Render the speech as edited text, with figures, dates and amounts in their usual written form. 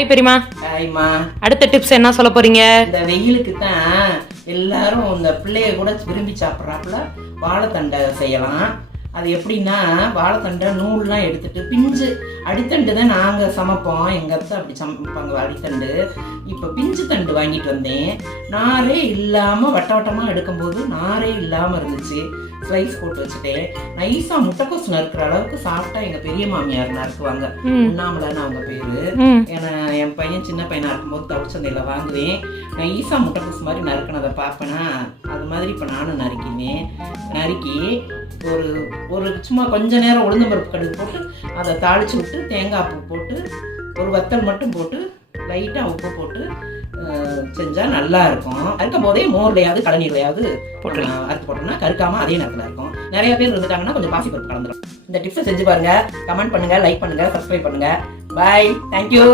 Hi பெரியமா. ஹாய்மா. அடுத்த tips என்ன சொல்ல போறீங்க? இந்த வெயிலுக்கு தான் எல்லாரும் இந்த பிள்ளைய கூட விரும்பி சாப்பிட்றாப்புல வாழைத்தண்டை செய்யலாம். அது எப்படின்னா வாழைத்தண்டை நூல்லாம் எடுத்துட்டு பிஞ்சு அடித்தண்டு தான் நாங்கள் சமைப்போம். எங்கள் அத்தை அப்படி சமைப்பாங்க அடித்தண்டு. இப்போ பிஞ்சு தண்டு வாங்கிட்டு வந்தேன். நாரே இல்லாமல் வட்ட வட்டமாக எடுக்கும்போது நாரே இல்லாமல் இருந்துச்சு. ஸ்லைஸ் போட்டு வச்சுட்டேன். நைஸாக முட்டைக்கோஸ் நறுக்கிற அளவுக்கு சாப்பிட்டா எங்கள் பெரிய மாமியார் நறுக்குவாங்க. உண்ணாமலன்னு அவங்க பேரு. ஏன்னா என் பையன் சின்ன பையனாக இருக்கும்போது தவிச்சந்தையில் வாங்குவேன். நைஸாக முட்டைக்கோஸ் மாதிரி நறுக்கினதை பார்ப்பேன்னா அது மாதிரி இப்போ நானும் நறுக்கினேன். நறுக்கி ஒரு சும்மா கொஞ்ச நேரம் உளுந்தம்பருப்பு கடுகு போட்டு அதை தாளிச்சு விட்டு தேங்காய் பூ போட்டு ஒரு வத்தல் மட்டும் போட்டு லைட்டாக உப்பு போட்டு செஞ்சால் நல்லா இருக்கும். அறுக்கும் போதே மோர்லையாவது கழநீர்லையாவது போட்டுலாம் அறுத்து போட்டோம்னா கருக்காமல் அதே நேரத்தில் இருக்கும். நிறைய பேர் இருந்துட்டாங்கன்னா கொஞ்சம் பாசிப்பருப்பு கலந்துடும். இந்த டிப்ஸை செஞ்சு பாருங்க. கமெண்ட் பண்ணுங்க, லைக் பண்ணுங்க, சப்ஸ்கிரைப் பண்ணுங்க. பாய், தேங்க்யூ.